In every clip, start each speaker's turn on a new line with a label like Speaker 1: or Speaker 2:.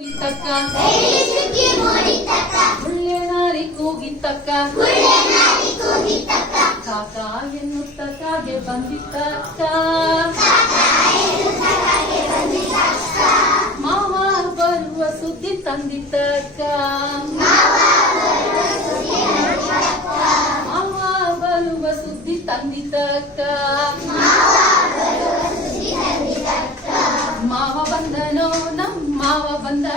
Speaker 1: ಕೂಗಿತಕ್ಕ ಗುಳ್ಳೆ ನಾರಿ ಕೂಗಿತಕ್ಕ. ಕಾಕ ಎನ್ನುತ್ತ ಕಾಗೆ ಬಂದಿತ್ತಕ್ಕ. ಮಾವ ಬರುವ ಸುದ್ದಿ ತಂದಿತ್ತಕ್ಕ.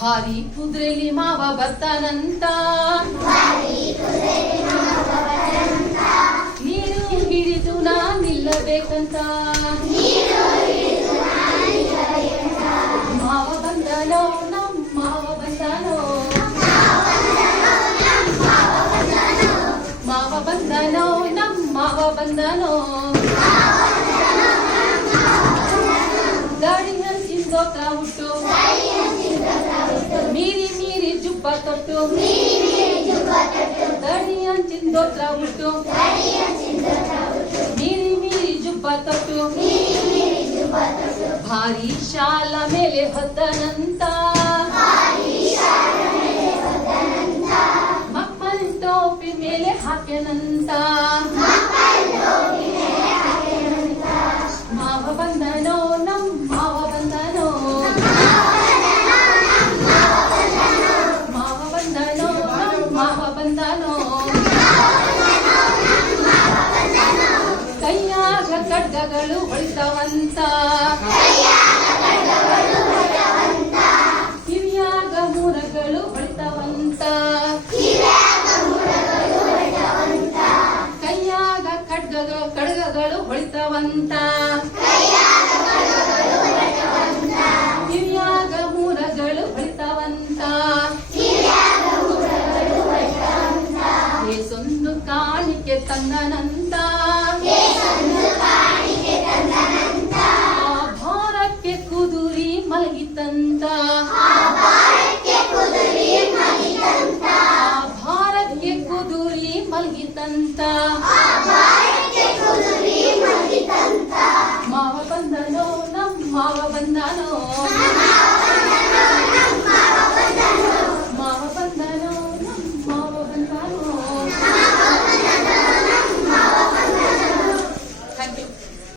Speaker 1: ಭಾರಿ ಕುದುರೆಲಿ ಮಾವ ಬತ್ತಾನಂತ ನೀರು ಹಿಡಿದು ನಾ ನಿಲ್ಲಬೇಕಂತ. ಮಾವ ಬಂದನೋ ನಮ್ಮ ಮಾವ ಬಂದನೋ. ಮಾವ ಬಂದನೋ ನಮ್ಮ ಮಾವ ಬಂದನೋ. ಹಂಚಿಂದೋತ್ರ ಹುಟ್ಟು ಮೀರಿ ಮೀರಿ ಜುಬ್ಬ ತೊಟ್ಟು. ಗಾಡಿ ಹಂಚಿಂದೋತ್ರ ಹುಟ್ಟು ಮೀರಿ ಮೀರಿ ಜುಬ್ಬ ತೊಟ್ಟು. ಭಾರಿ ಶಾಲ ಮೇಲೆ ಹೊತ್ತನಂತ ಕೈಯಾಗ ಖಡ್ಗಗಳು ಹೊಳಿತವಂತ. ಕಿವಿಯಾಗ ಮೂರಗಳು ಹೊಳಿತವಂತ. ಕೈಯಾಗ ಖಡ್ಗ ಖಡ್ಗಗಳು ಹೊಳಿತವಂತ. ಏಸೊಂದು ಕಾಣಿಕೆ ತಂದನಂತ. ಭಾರಕ್ಕೆ ಕುದುರಿ ಮಲಗಿತಂತ